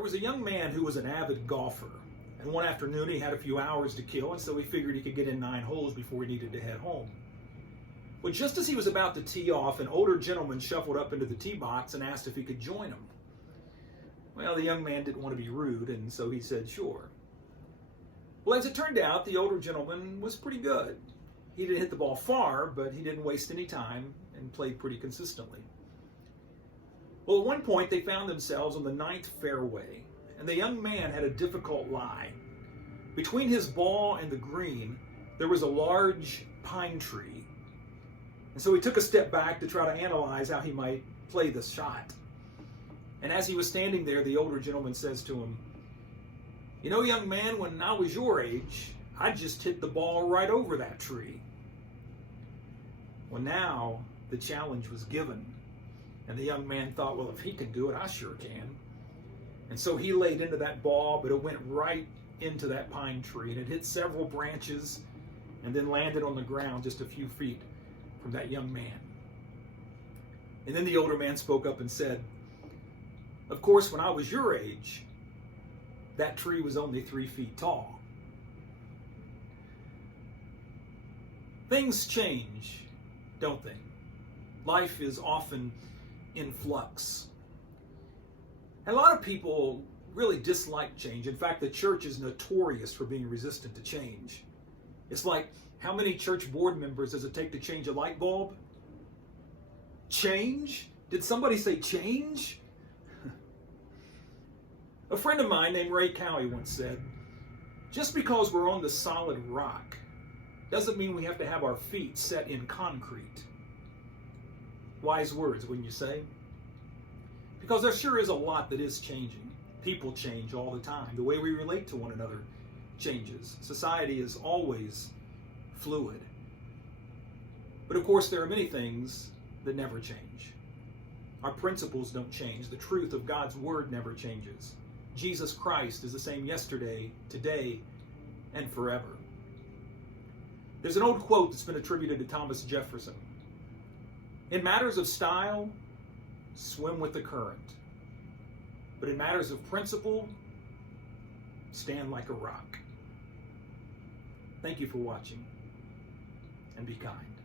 There was a young man who was an avid golfer, and one afternoon he had a few hours to kill, and so he figured he could get in 9 holes before he needed to head home. Well, just as he was about to tee off, an older gentleman shuffled up into the tee box and asked if he could join him. Well, the young man didn't want to be rude, and so he said sure. Well, as it turned out, the older gentleman was pretty good. He didn't hit the ball far, but he didn't waste any time and played pretty consistently. Well, at one point, they found themselves on the 9th fairway, and the young man had a difficult lie. Between his ball and the green, there was a large pine tree. And so he took a step back to try to analyze how he might play the shot. And as he was standing there, the older gentleman says to him, "You know, young man, when I was your age, I just hit the ball right over that tree." Well, now the challenge was given. And the young man thought, well, if he can do it, I sure can. And so he laid into that ball, but it went right into that pine tree. And it hit several branches and then landed on the ground just a few feet from that young man. And then the older man spoke up and said, "Of course, when I was your age, that tree was only 3 feet tall." Things change, don't they? Life is often in flux. And a lot of people really dislike change. In fact, the church is notorious for being resistant to change. It's like, how many church board members does it take to change a light bulb? Change? Did somebody say change? A friend of mine named Ray Cowie once said, "Just because we're on the solid rock doesn't mean we have to have our feet set in concrete." Wise words, wouldn't you say? Because there sure is a lot that is changing. People change all the time. The way we relate to one another changes. Society is always fluid. But of course, there are many things that never change. Our principles don't change. The truth of God's word never changes. Jesus Christ is the same yesterday, today, and forever. There's an old quote that's been attributed to Thomas Jefferson. "In matters of style, swim with the current. But in matters of principle, stand like a rock." Thank you for watching, and be kind.